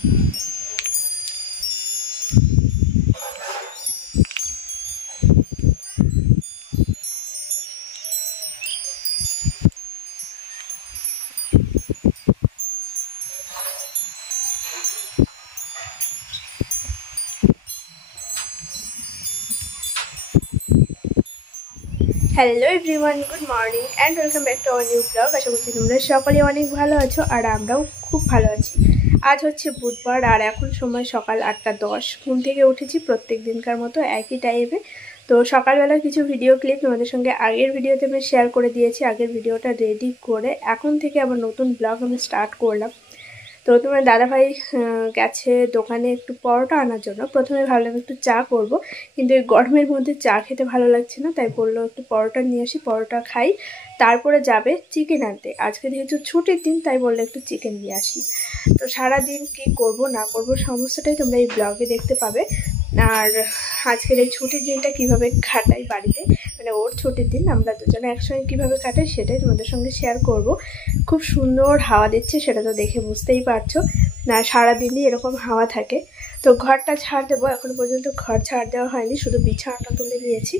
Hello everyone, good morning and welcome back to our new blog. আশা করছি তোমরা সকলে অনেক ভালো আছো আর আমরাও খুব ভালো আছি। আজ হচ্ছে বুধবার আর এখন সময় সকাল 8:10। ঘুম থেকে উঠেছি প্রত্যেক দিনকার মতো একই টাইমে। তো সকালবেলা কিছু ভিডিও ক্লিপ তোমাদের সঙ্গে আগের ভিডিওতে আমি শেয়ার করে দিয়েছি। আগের ভিডিওটা রেডি করে এখন থেকে আবার নতুন ব্লগ আমি স্টার্ট করলাম। তো তোমার দাদাভাই গেছে দোকানে একটু পরোটা আনার জন্য। প্রথমে ভাবলাম একটু চা করব, কিন্তু এই গরমের মধ্যে চা খেতে ভালো লাগছে না, তাই বললো একটু পরোটা নিয়ে আসি, পরোটা খাই, তারপরে যাবে চিকেন আনতে। আজকে যেহেতু ছুটির দিন তাই বললো একটু চিকেন নিয়ে আসি। তো সারাদিন কি করব না করব সমস্তটাই তোমরা এই ব্লগে দেখতে পাবে। আর আজকের এই ছুটির দিনটা কিভাবে কাটাই বাড়িতে, মানে ওর ছুটির দিন আমরা দুজনে একসঙ্গে কিভাবে কাটাই সেটাই তোমাদের সঙ্গে শেয়ার করব। খুব সুন্দর হাওয়া দিচ্ছে, সেটা তো দেখে বুঝতেই পারছো না, সারাদিনই এরকম হাওয়া থাকে। তো ঘরটা ঝাড় দেবো, এখনো পর্যন্ত ঘর ঝাড় দেওয়া হয়নি, শুধু বিছানাটা তুলে নিয়েছি।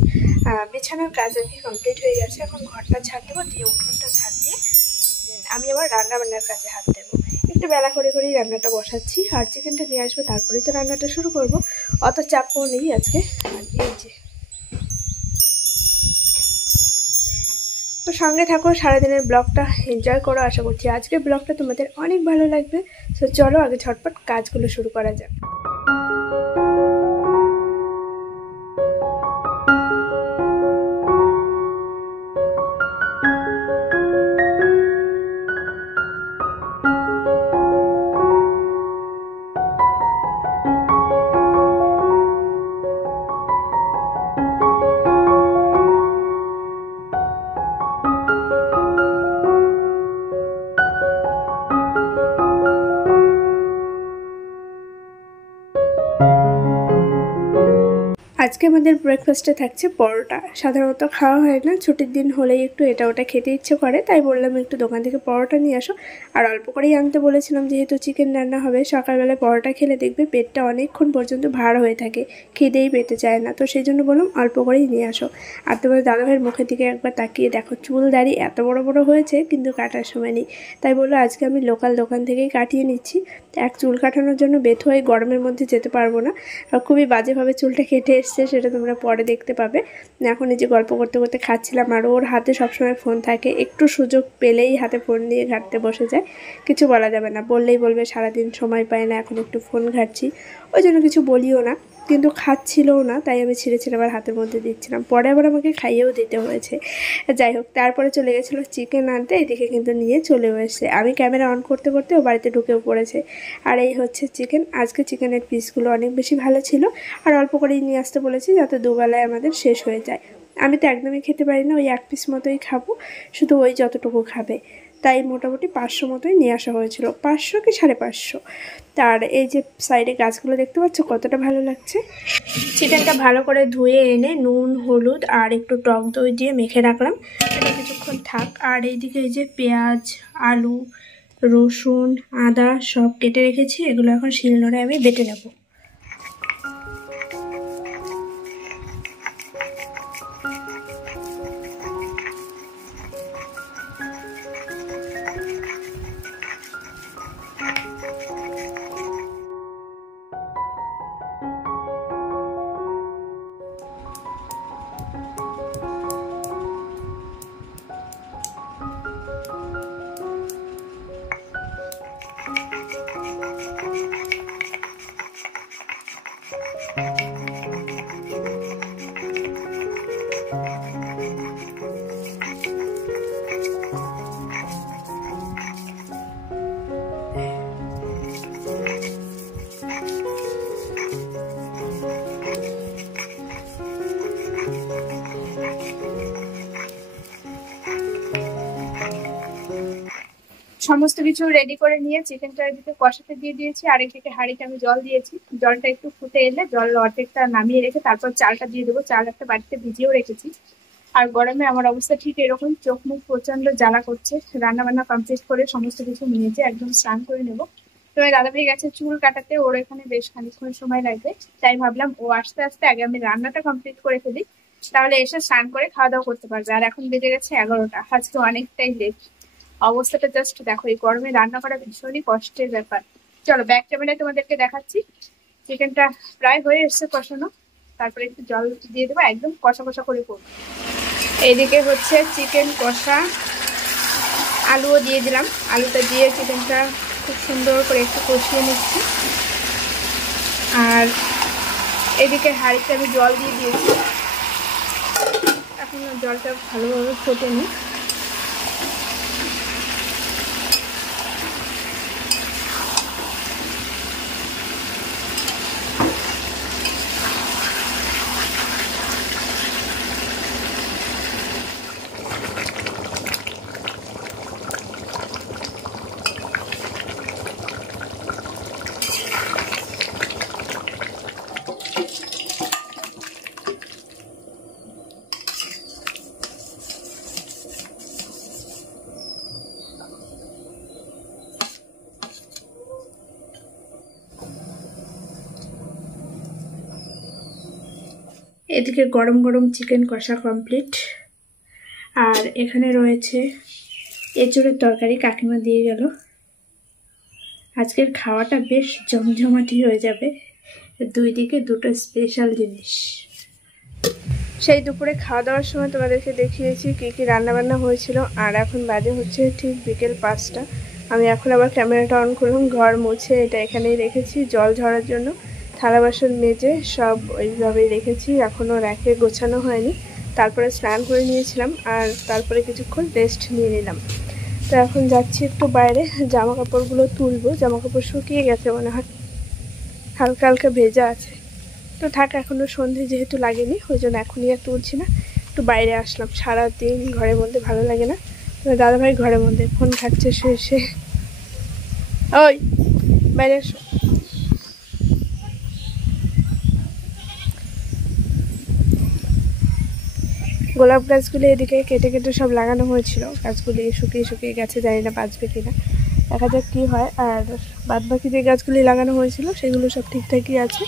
বিছানার কাজ আর কি কমপ্লিট হয়ে গেছে, এখন ঘরটা ঝাড় দেবো, দিয়ে উঠোনটা ঝাড় দিয়ে আমি আবার রান্নাবান্নার কাজে হাত দেবো। একটু বেলা করে করেই রান্নাটা বসাচ্ছি, আর চিকেনটা নিয়ে আসবো তারপরেই তো রান্নাটা শুরু করব। অত চাপও নেই আজকে। আর এই যে তো সঙ্গে থাকো, সারাদিনের ব্লগটা এনজয় করো। আশা করছি আজকের ব্লগটা তোমাদের অনেক ভালো লাগবে। তো চলো আগে ঝটপট কাজগুলো শুরু করা যাক। আজকে আমাদের ব্রেকফাস্টে থাকছে পরোটা। সাধারণত খাওয়া হয় না, ছুটির দিন হলেই একটু এটা ওটা খেতে ইচ্ছে করে, তাই বললাম একটু দোকান থেকে পরোটা নিয়ে আসো। আর অল্প করেই আনতে বলেছিলাম, যেহেতু চিকেন রান্না হবে। সকালবেলায় পরোটা খেলে দেখবে পেটটা অনেকক্ষণ পর্যন্ত ভার হয়ে থাকে, খিদেই পেতে চায় না, তো সেই জন্য বললাম অল্প করেই নিয়ে আসো। আর তোমার দাদাভাইয়ের মুখের দিকে একবার তাকিয়ে দেখো, চুল দাড়ি এত বড় বড় হয়েছে কিন্তু কাটার সময় নেই, তাই বললো আজকে আমি লোকাল দোকান থেকেই কাটিয়ে নিচ্ছি। এক চুল কাটানোর জন্য বেথ হয়ে গরমের মধ্যে যেতে পারবো না, আর খুবই বাজেভাবে চুলটা কেটে এসছে, সেটা তোমরা পরে দেখতে পাবে। এখন এই যে গল্প করতে করতে খাচ্ছিলাম, আর ওর হাতে সবসময় ফোন থাকে, একটু সুযোগ পেলেই হাতে ফোন নিয়ে ঘাঁটতে বসে যায়। কিছু বলা যাবে না, বললেই বলবে সারাদিন সময় পায় না, এখন একটু ফোন ঘাঁটছি, ওই জন্য কিছু বলিও না। কিন্তু খাচ্ছিলও না, তাই আমি ছিঁড়ে ছিঁড়ে আবার হাতের মধ্যে দিচ্ছিলাম, পরে আবার আমাকে খাইয়েও দিতে হয়েছে। যাই হোক, তারপরে চলে গেছিলো চিকেন আনতে, এদিকে কিন্তু নিয়ে চলেও এসছে। আমি ক্যামেরা অন করতে করতে ও বাড়িতে ঢুকেও পড়েছে। আর এই হচ্ছে চিকেন। আজকে চিকেনের পিসগুলো অনেক বেশি ভালো ছিল, আর অল্প করেই নিয়ে আসতে বলেছি যাতে দুবেলায় আমাদের শেষ হয়ে যায়। আমি তো একদমই খেতে পারি না, ওই এক পিস মতোই খাবো, শুধু ওই যতটুকু খাবে, তাই মোটামুটি 500 মতোই নিয়ে আসা হয়েছিল, 500 কি 550। তার এই যে সাইডে গাছগুলো দেখতে পাচ্ছ কতটা ভালো লাগছে। চিকেনটা ভালো করে ধুয়ে এনে নুন হলুদ আর একটু টক দই দিয়ে মেখে রাখলাম, এটা কিছুক্ষণ থাক। আর এইদিকে এই যে পেঁয়াজ, আলু, রসুন, আদা সব কেটে রেখেছি, এগুলো এখন শিলনোড়ায় আমি বেটে নেব। সমস্ত কিছু রেডি করে নিয়ে চিকেনটা এদিকে কষাতে দিয়ে দিয়েছি, আর একদিকে হাঁড়িতে আমি জল দিয়েছি। জলটা একটু ফুটে এলে জল অর্ধেকটা নামিয়ে রেখে তারপর চালটা দিয়ে দেবো। চাল একটা বাড়িতে ভিজিয়েও রেখেছি। আর গরমে আমার অবস্থা ঠিক এরকম, চোখ মুখ প্রচন্ড জ্বালা করছে। রান্না বান্না কমপ্লিট করে সমস্ত কিছু নিয়েছে, একদম স্নান করে নেবো, তোমার দাদা ভাই গেছে চুল কাটাতে, ওর এখানে বেশ খানিকক্ষণ সময় লাগবে, তাই ভাবলাম ও আস্তে আস্তে আগে আমি রান্নাটা কমপ্লিট করে ফেলি, তাহলে এসে স্নান করে খাওয়া দাওয়া করতে পারবে। আর এখন বেজে গেছে 11টা, আজকে অনেকটাই লেট। অবস্থাটা জাস্ট দেখো, এই গরমে রান্না করা ভীষণই কষ্টের ব্যাপার। চলো ব্যাক ক্যামেরায় তোমাদেরকে দেখাচ্ছি। চিকেনটা প্রায় হয়ে এসছে কষানো, তারপরে একটু জল দিয়ে দেবো, একদম কষা কষা করে করবো। এইদিকে হচ্ছে চিকেন কষা, আলুও দিয়ে দিলাম, আলুটা দিয়ে চিকেনটা খুব সুন্দর করে একটু কষিয়ে নিচ্ছি। আর এদিকে হাঁড়িতে আমি জল দিয়ে দিয়েছি, এখন জলটা ভালোভাবে ফোটেনি। এদিকে গরম গরম চিকেন কষা কমপ্লিট। আর এখানে রয়েছে এঁচোড়ের তরকারি, কাকিমা দিয়ে গেল। আজকের খাওয়াটা বেশ জমজমাটি হয়ে যাবে, দুই দিকে দুটো স্পেশাল জিনিস। সেই দুপুরে খাওয়া দাওয়ার সময় তোমাদেরকে দেখিয়েছি কী কী রান্নাবান্না হয়েছিল। আর এখন বাজে হচ্ছে ঠিক বিকেল 5টা। আমি এখন আবার ক্যামেরাটা অন করলাম, ঘর মুছে এটা এখানেই রেখেছি জল ঝরার জন্য। থালা বাসন মেজে সব ওইভাবেই রেখেছি, এখনও র্যাকে গোছানো হয়নি। তারপরে স্নান করে নিয়েছিলাম, আর তারপরে কিছুক্ষণ রেস্ট নিয়ে নিলাম। তো এখন যাচ্ছি একটু বাইরে, জামা কাপড়গুলো তুলবো। জামা কাপড় শুকিয়ে গেছে মনে হয়, হালকা হালকা ভেজা আছে। তো থাক, এখনও সন্ধে যেহেতু লাগেনি, ওই জন্য এখনই আর তুলছি না। একটু বাইরে আসলাম, সারাদিন ঘরের মধ্যে ভালো লাগে না। দাদাভাই ঘরের মধ্যে ফোন খাচ্ছে শুয়ে। ওই বাইরে আসো। গোলাপ গাছগুলি এদিকে কেটে কেটে সব লাগানো হয়েছিল, গাছগুলি শুকিয়ে শুকিয়ে গেছে, জানি না বাঁচবে কিনা, দেখা যাক কী হয়। আর বাদ বাকি যে গাছগুলি লাগানো হয়েছিল সেগুলো সব ঠিকঠাকই আছে।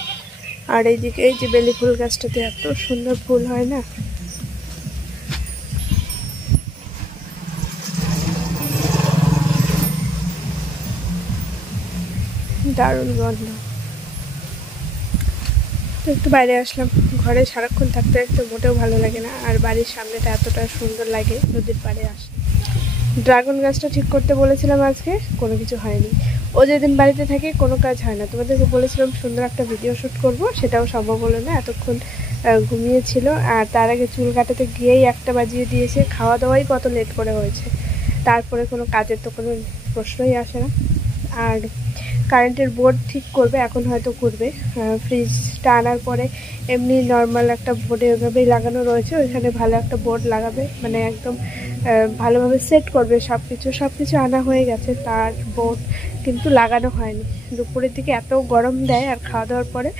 আর এইদিকে এই যে বেলি ফুল গাছটাতে এত সুন্দর ফুল হয় না, দারুণ গন্ধ। তো একটু বাইরে আসলাম, ঘরে সারাক্ষণ থাকতে থাকতে মোটেও ভালো লাগে না। আর বাড়ির সামনেটা এতটা সুন্দর লাগে, নদীর পাড়ে আসে। ড্রাগন গাছটা ঠিক করতে বলেছিলাম আজকে, কোনো কিছু হয়নি। ও যেদিন বাড়িতে থাকে কোনো কাজ হয় না। তোমাদেরকে বলেছিলাম সুন্দর একটা ভিডিও শ্যুট করব, সেটাও সম্ভব হলো না, এতক্ষণ ঘুমিয়েছিল। আর তার আগে চুল কাটাতে গিয়েই 1টা বাজিয়ে দিয়েছে, খাওয়া দাওয়াই কত লেট করে হয়েছে। তারপরে কোনো কাজের তো কোনো প্রশ্নই আসে না। আর কারেন্টের বোর্ড ঠিক করবে, এখন হয়তো করবে। ফ্রিজটা আনার পরে এমনি নর্মাল একটা বোর্ডে ওইভাবেই লাগানো রয়েছে, ওইখানে ভালো একটা বোর্ড লাগাবে, মানে একদম ভালোভাবে সেট করবে সব কিছু আনা হয়ে গেছে, তার বোর্ড কিন্তু লাগানো হয়নি। দুপুরের দিকে এত গরম দেয়, আর খাওয়া দাওয়ার পরে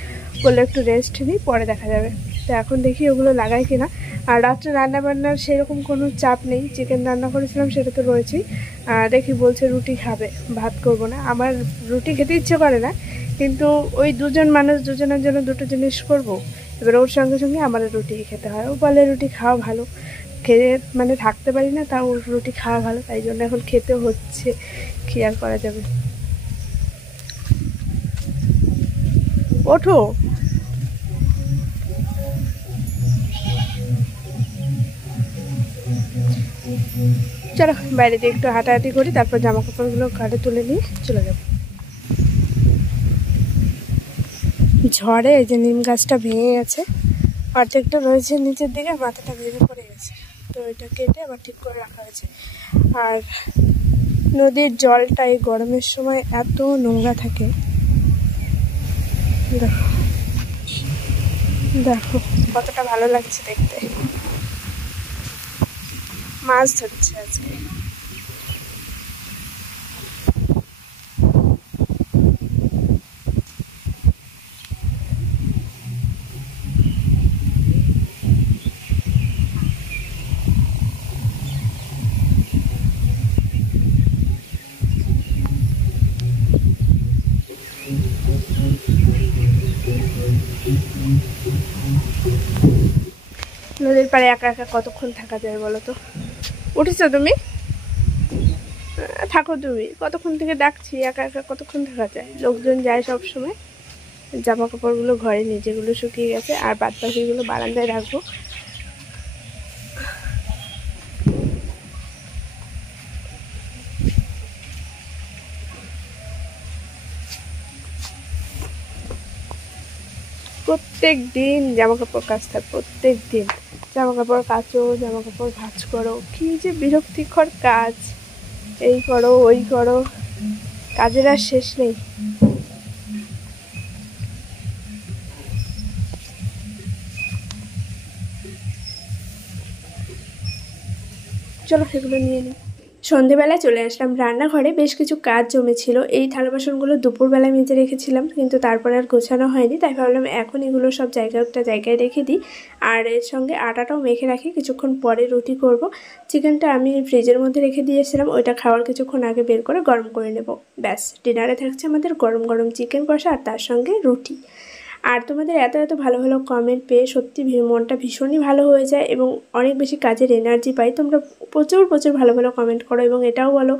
বলে একটু রেস্ট নিই, পরে দেখা যাবে। তো এখন দেখি ওগুলো লাগাই কিনা। আর রাত্রে রান্নাবান্নার সেরকম কোনো চাপ নেই, চিকেন রান্না করেছিলাম সেটা তো রয়েছেই। দেখি বলছে রুটি খাবে, ভাত করব না। আমার রুটি খেতে ইচ্ছে করে না, কিন্তু ওই দুজন মানুষ, দুজনের জন্য দুটো জিনিস করব। এবার ওর সঙ্গে সঙ্গে আমার রুটি খেতে হয়। ও বলে রুটি খাওয়া ভালো, খেয়ে মানে থাকতে পারি না, তাও রুটি খাওয়া ভালো, তাই জন্য এখন খেতে হচ্ছে, কি আর করা যাবে। ওঠো, চলো বাইরে দিয়ে একটু হাঁটাহাঁটি করি, তারপর জামা কাপড়গুলো ঘরে তুলে নিয়ে চলে যাব। ঝড়ে এই যে নিম গাছটা ভেঙে গেছে, অর্ধেকটা রয়েছে নিচের দিকে, মাথাটা ভেঙে পড়ে গেছে, তো এটা কেটে আবার ঠিক করে রাখা হয়েছে। আর নদীর জলটা এই গরমের সময় এত নোংরা থাকে, দেখো দেখো কতটা ভালো লাগছে দেখতে। মাছ ধরছে আজকে। নদীর পাড়ে একা একা কতক্ষণ থাকা যায় বলো তো? উঠেছো তুমি? থাকো তুমি, কতক্ষণ থেকে ডাকছি, একা একা কতক্ষণ থাকা যায়? লোকজন যায় সব সময়। জামা কাপড়গুলো ঘরে নিজেগুলো শুকিয়ে গেছে, আর বাদ বাকিগুলো বারান্দায় রাখবো। প্রত্যেক দিন জামা কাপড় কাচতে হয়, প্রত্যেক দিন জামা কাপড় কাচো, জামা কাপড় ভাঁজ করো, কি যে বিরক্তিকর কাজ। এই করো ওই করো, কাজের আর শেষ নেই। চলো এগুলো নিয়ে নিই। সন্ধেবেলায় চলে আসলাম রান্নাঘরে। বেশ কিছু কাজ জমেছিল, এই থালা বাসনগুলো দুপুরবেলায় মেজে রেখেছিলাম, কিন্তু তারপরে আর গোছানো হয়নি, তাই ভাবলাম এখন এগুলো সব একটা জায়গায় রেখে দিই। আর এর সঙ্গে আটাটাও মেখে রাখি, কিছুক্ষণ পরে রুটি করব। চিকেনটা আমি ফ্রিজের মধ্যে রেখে দিয়েছিলাম, ওইটা খাওয়ার কিছুক্ষণ আগে বের করে গরম করে নেব। ব্যাস, ডিনারে থাকছে আমাদের গরম গরম চিকেন কষা আর তার সঙ্গে রুটি। আর তোমাদের এত এত ভালো ভালো কমেন্ট পেয়ে সত্যি মনটা ভীষণই ভালো হয়ে যায় এবং অনেক বেশি কাজের এনার্জি পাই। তোমরা প্রচুর প্রচুর ভালো ভালো কমেন্ট করো এবং এটাও বলো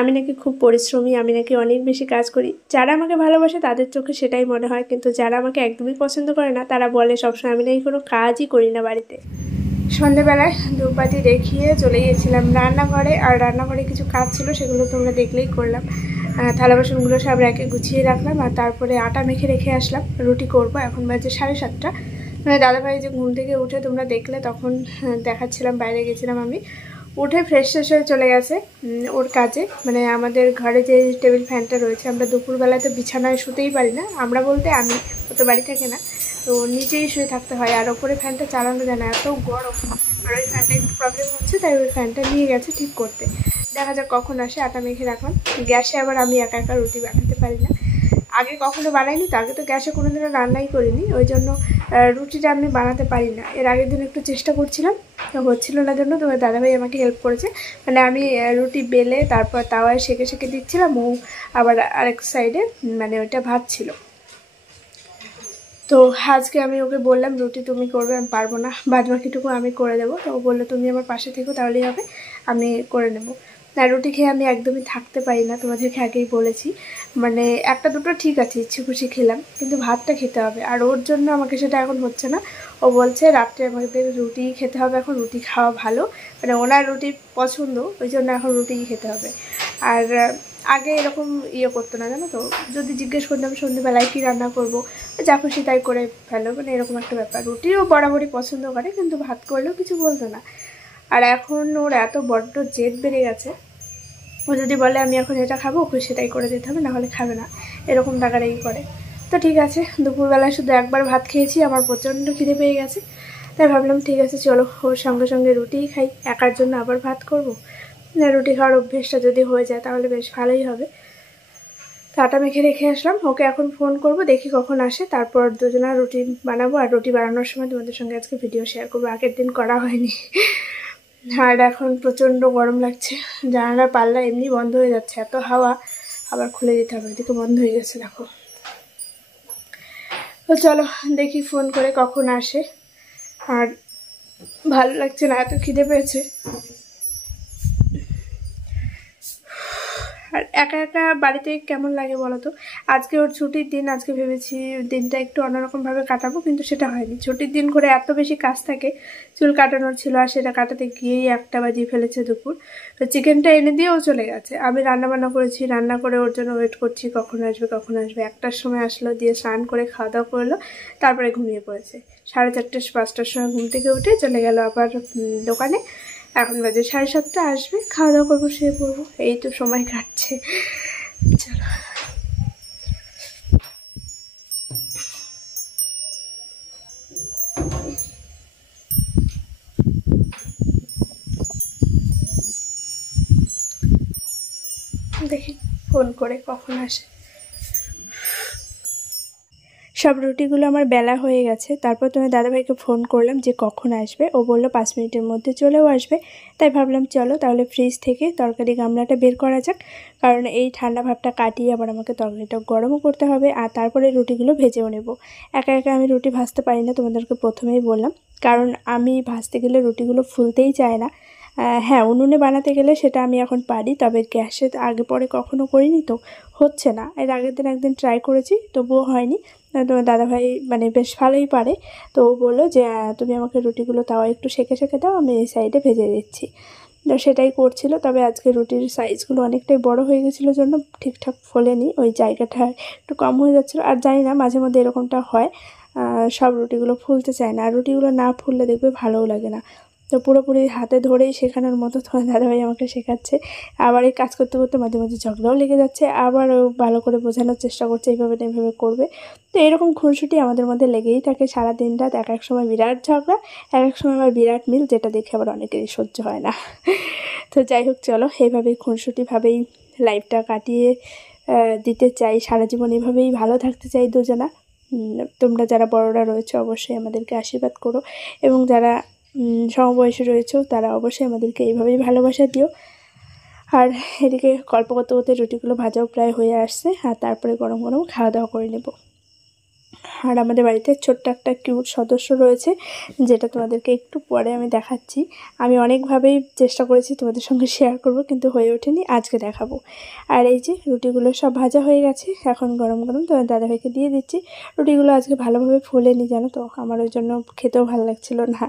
আমি নাকি খুব পরিশ্রমী, আমি নাকি অনেক বেশি কাজ করি। যারা আমাকে ভালোবাসে তাদের চোখে সেটাই মনে হয়, কিন্তু যারা আমাকে একদমই পছন্দ করে না তারা বলে সবসময় আমি নাকি কোনো কাজই করি না বাড়িতে। সন্ধ্যেবেলায় ধূপবাতি দেখিয়ে চলে গিয়েছিলাম রান্নাঘরে, আর রান্নাঘরে কিছু কাজ ছিল সেগুলো তোমরা দেখলেই করলাম। থালা বাসনগুলো সব র্যাকে গুছিয়ে রাখলাম, আর তারপরে আটা মেখে রেখে আসলাম। রুটি করব, এখন বাজে 7:30। মানে দাদাভাই যে ঘুম থেকে উঠে তোমরা দেখলে তখন দেখাচ্ছিলাম, বাইরে গেছিলাম আমি। উঠে ফ্রেশ হয়ে চলে গেছে ওর কাজে। মানে আমাদের ঘরে যে টেবিল ফ্যানটা রয়েছে, আমরা দুপুরবেলায় তো বিছানায় শুতেই পারি না, আমরা বলতে আমি, ও তো বাড়ি থাকে না, তো নিচেই শুয়ে থাকতে হয়। আর ওপরে ফ্যানটা চালানো যায় না, এত গরম। আর ওই ফ্যানটা একটু প্রবলেম হচ্ছে, তাই ওই ফ্যানটা নিয়ে গেছে ঠিক করতে। দেখা যাক কখন আসে। আটা মেখে রাখলাম। গ্যাসে আবার আমি একা একা রুটি বানাতে পারি না, আগে কখনো বানাইনি তো, আগে তো গ্যাসে কোনোদিনও রান্নাই করিনি, ওই জন্য রুটিটা আমি বানাতে পারি না। এর আগের দিন একটু চেষ্টা করছিলাম, হচ্ছিল না জন্য তোমার দাদাভাই আমাকে হেল্প করেছে। মানে আমি রুটি বেলে তারপর তাওয়ায় সেঁকে সেঁকে দিচ্ছিলাম, ও আবার আরেক সাইডে মানে ওইটা ভাজছিল। তো আজকে আমি ওকে বললাম রুটি তুমি করবে, আমি পারবো না, বাদ বাকিটুকু আমি করে দেবো। তো ও বললো তুমি আমার পাশে থেকো, তাহলেই হবে, আমি করে নেবো। আর রুটি খেয়ে আমি একদমই থাকতে পারি না, তোমাদেরকে আগেই বলেছি। মানে একটা দুটো ঠিক আছে, ইচ্ছে খুশি খেলাম, কিন্তু ভাতটা খেতে হবে। আর ওর জন্য আমাকে সেটা এখন হচ্ছে না। ও বলছে রাত্রে আমাদের রুটি খেতে হবে, এখন রুটি খাওয়া ভালো, মানে ওনার রুটি পছন্দ, ওই জন্য এখন রুটিই খেতে হবে। আর আগে এরকম করতো না, জানো তো, যদি জিজ্ঞেস করতাম সন্ধ্যেবেলায় কী রান্না করবো, যা খুশি তাই করে ফেলো, মানে এরকম একটা ব্যাপার। রুটিও বরাবরই পছন্দ করে, কিন্তু ভাত করলেও কিছু বলতো না। আর এখন ওর এত বড্ড জেদ বেড়ে গেছে, ও যদি বলে আমি এখন এটা খাবো, ওকে সেটাই করে দিতে হবে, নাহলে খাবে না, এরকম টাকাটাই করে। তো ঠিক আছে, দুপুরবেলায় শুধু একবার ভাত খেয়েছি, আমার প্রচণ্ড খিদে পেয়ে গেছে, তাই ভাবলাম ঠিক আছে চলো ওর সঙ্গে সঙ্গে রুটিই খাই, একার জন্য আবার ভাত করবো না। রুটি খাওয়ার অভ্যেসটা যদি হয়ে যায় তাহলে বেশ ভালোই হবে। তো আটা মেখে রেখে আসলাম, ওকে এখন ফোন করব, দেখি কখন আসে, তারপর দুজনা রুটি বানাবো। আর রুটি বানানোর সময় তোমাদের সঙ্গে আজকে ভিডিও শেয়ার করবো, আগের দিন করা হয়নি। আর এখন প্রচণ্ড গরম লাগছে, জানালার পাল্লা এমনি বন্ধ হয়ে যাচ্ছে, এত হাওয়া, আবার খুলে দিতে হবে। এদিকে বন্ধ হয়ে গেছে দেখো। তো চলো দেখি ফোন করে কখন আসে। আর ভালো লাগছে না, এত খিদে পেয়েছে। আর একা একা বাড়িতে কেমন লাগে বলো তো। আজকে ওর ছুটির দিন, আজকে ভেবেছি দিনটা একটু অন্যরকমভাবে কাটাবো, কিন্তু সেটা হয়নি। ছুটির দিন করে এত বেশি কাজ থাকে, চুল কাটানোর ছিল, আর সেটা কাটাতে গিয়েই 1টা বাজিয়ে ফেলেছে দুপুর। তো চিকেনটা এনে দিয়েও চলে গেছে, আমি রান্নাবান্না করেছি, রান্না করে ওর জন্য ওয়েট করছি কখন আসবে কখন আসবে। 1টার সময় আসলো, দিয়ে স্নান করে খাওয়া দাওয়া করলো, তারপরে ঘুমিয়ে পড়েছে। 4:30 5টার সময় ঘুম থেকে উঠে চলে গেল আবার দোকানে। এখন বাজে 7:30, আসবে, খাওয়া দাওয়া করবো, শুয়ে পড়বো, এই তো সময় কাটছে। চলো দেখি ফোন করে কখন আসে। সব রুটিগুলো আমার বেলা হয়ে গেছে। তারপর তোমার দাদাভাইকে ফোন করলাম যে কখন আসবে। ও বললো 5 মিনিটের মধ্যে চলেও আসবে। তাই ভাবলাম চলো তাহলে ফ্রিজ থেকে তরকারি গামলাটা বের করা যাক, কারণ এই ঠান্ডা ভাবটা কাটিয়ে আবার আমাকে তরকারিটা গরমও করতে হবে আর তারপরে রুটিগুলো ভেজেও নেব। একা একা আমি রুটি ভাজতে পারি না, তোমাদেরকে প্রথমেই বললাম, কারণ আমি ভাজতে গেলে রুটিগুলো ফুলতেই চায় না। হ্যাঁ, উনুনে বানাতে গেলে সেটা আমি এখন পারি, তবে গ্যাসে আগে পরে কখনো করিনি তো হচ্ছে না। এর আগের দিন একদিন ট্রাই করেছি, তবুও হয়নি। তোমার দাদাভাই মানে বেশ ভালোই পারে, তো ও বললো যে তুমি আমাকে রুটিগুলো তাও একটু সেঁকে সেঁকে দাও, আমি এই সাইডে ভেজে দিচ্ছি। তো সেটাই করছিল। তবে আজকে রুটির সাইজগুলো অনেকটাই বড় হয়ে গেছিলো জন্য ঠিকঠাক ফোলেনি, ওই জায়গাটা একটু কম হয়ে যাচ্ছিলো। আর জানি না, মাঝে মধ্যে এরকমটা হয়, সব রুটিগুলো ফুলতে চায় না, আর রুটিগুলো না ফুললে দেখবে ভালোও লাগে না। তো পুরোপুরি হাতে ধরেই শেখানোর মতো তোমার দাদাভাই আমাকে শেখাচ্ছে। আবার এই কাজ করতে করতে মাঝে মাঝে ঝগড়াও লেগে যাচ্ছে, আবার ভালো করে বোঝানোর চেষ্টা করছে এইভাবে না এইভাবে করবে। তো এরকম খুনসুটি আমাদের মধ্যে লেগেই থাকে সারা দিন রাত। এক এক সময় বিরাট ঝগড়া, এক এক সময় আবার বিরাট মিল, যেটা দেখে আবার অনেকেরই সহ্য হয় না। তো যাই হোক, চলো এইভাবেই খুনসুটিভাবেই লাইফটা কাটিয়ে দিতে চাই, সারা জীবন এভাবেই ভালো থাকতে চাই দুজনা। তোমরা যারা বড়রা রয়েছে অবশ্যই আমাদেরকে আশীর্বাদ করো, এবং যারা সমবয়সী রয়েছে তারা অবশ্যই আমাদেরকে এইভাবেই ভালোবাসা দিও। আর এদিকে গল্প করতে করতে রুটিগুলো ভাজাও প্রায় হয়ে আসছে, আর তারপরে গরম গরম খাওয়া দাওয়া করে নেব। আর আমাদের বাড়িতে ছোট্ট একটা কিউট সদস্য রয়েছে, যেটা তোমাদেরকে একটু পরে আমি দেখাচ্ছি। আমি অনেকভাবেই চেষ্টা করেছি তোমাদের সঙ্গে শেয়ার করব, কিন্তু হয়ে ওঠেনি, আজকে দেখাবো। আর এই যে রুটিগুলো সব ভাজা হয়ে গেছে, এখন গরম গরম তোমার দাদাভাইকে দিয়ে দিচ্ছি। রুটিগুলো আজকে ভালোভাবে ফোলেনি জানো তো, আমার ওই জন্য খেতেও ভালো লাগছিল না।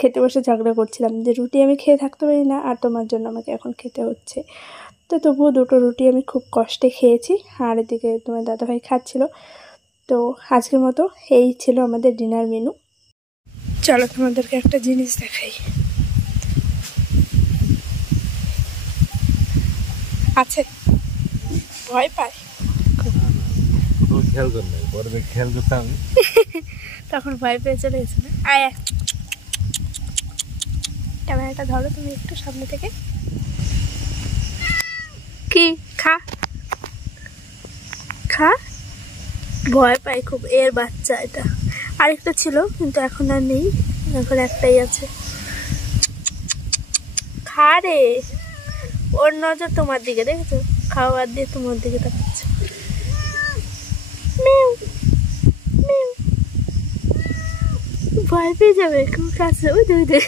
খেতে বসে ঝগড়া করছিলাম যে রুটি আমি খেয়ে থাকতে পারি না, আর তোমার জন্য আমাকে এখন খেতে হচ্ছে। তো তবুও 2টো রুটি আমি খুব কষ্টে খেয়েছি, আর এদিকে তোমার দাদাভাই খাচ্ছিল। তো আজকের মতো এই ছিল আমাদের ডিনার মেনু। চলো তোমাদেরকে একটা জিনিস দেখাই। আছে, ভয় পায়, খেয়াল কর নাই, পরে খেয়াল করতাম তখন ভয় পেয়ে চলে গেছে না। আয় ক্যামেরাটা ধরো তুমি একটু সামনে থেকে। কি খা খা, ভয় পাই খুব, এর বাচ্চা এটা। আরেকটা ছিল কিন্তু এখন আর নেই, এখন একটাই আছে। খা রে, ওর নজর তোমার দিকে, দেখেছো? খাওয়ার দিয়ে তোমার দিকে তাকাচ্ছে। ভয় পেয়ে যাবে খুব কাছে, ওই দে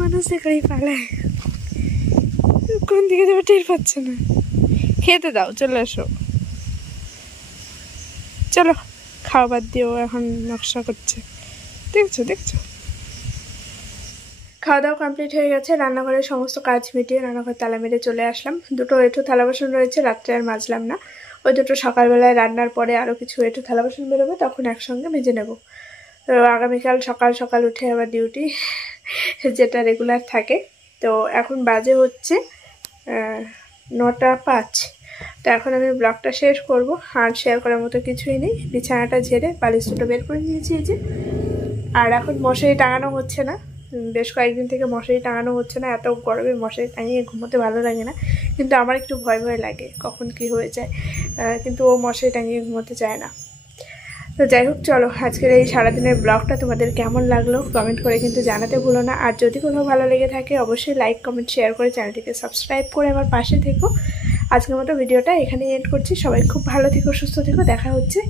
মানুষ দেখলেই পালায়, কোন দিকে যাবে টের পাচ্ছে না। খেতে দাও, চলে আসো, চলো খাওয়াবার দিয়েও এখন নকশা করছে, দেখছো দেখছো। খাওয়া দাওয়া কমপ্লিট হয়ে গেছে, রান্নাঘরের সমস্ত কাজ মিটিয়ে রান্নাঘর তালা মেরে চলে আসলাম। 2টো এঁঠো থালা বাসন রয়েছে, রাত্রে আর মাজলাম না। ওই 2টো সকালবেলায় রান্নার পরে আরও কিছু এঁঠো থালা বাসন বেরোবে, তখন একসঙ্গে মেজে নেব। তো আগামীকাল সকাল সকাল উঠে আবার ডিউটি, যেটা রেগুলার থাকে। তো এখন বাজে হচ্ছে 9:05। তো এখন আমি ব্লগটা শেষ করব, আর শেয়ার করার মতো কিছুই নেই। বিছানাটা ঝেড়ে বালিশ 2টো বের করে নিয়েছি এই যে। আর এখন মশারি টাঙানো হচ্ছে না, বেশ কয়েকদিন থেকে মশারি টাঙানো হচ্ছে না। এত গরমে মশারি টাঙিয়ে ঘুমোতে ভালো লাগে না, কিন্তু আমার একটু ভয় ভয় লাগে কখন কি হয়ে যায়, কিন্তু ও মশারি টাঙিয়ে ঘুমোতে চায় না। তো যাই হোক, চলো আজকের এই সারাদিনের ব্লগটা তোমাদের কেমন লাগলো কমেন্ট করে কিন্তু জানাতে ভুলো না। আর যদি কোথাও ভালো লেগে থাকে অবশ্যই লাইক কমেন্ট শেয়ার করে চ্যানেলটিকে সাবস্ক্রাইব করে আমার পাশে থেকো। আজকের মতো ভিডিওটা এখানেই এন্ড করছি। সবাই খুব ভালো থেকো, সুস্থ থেকো। দেখা হচ্ছে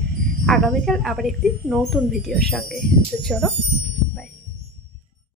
আগামীকাল আবার একটি নতুন ভিডিওর সঙ্গে। তো চলো।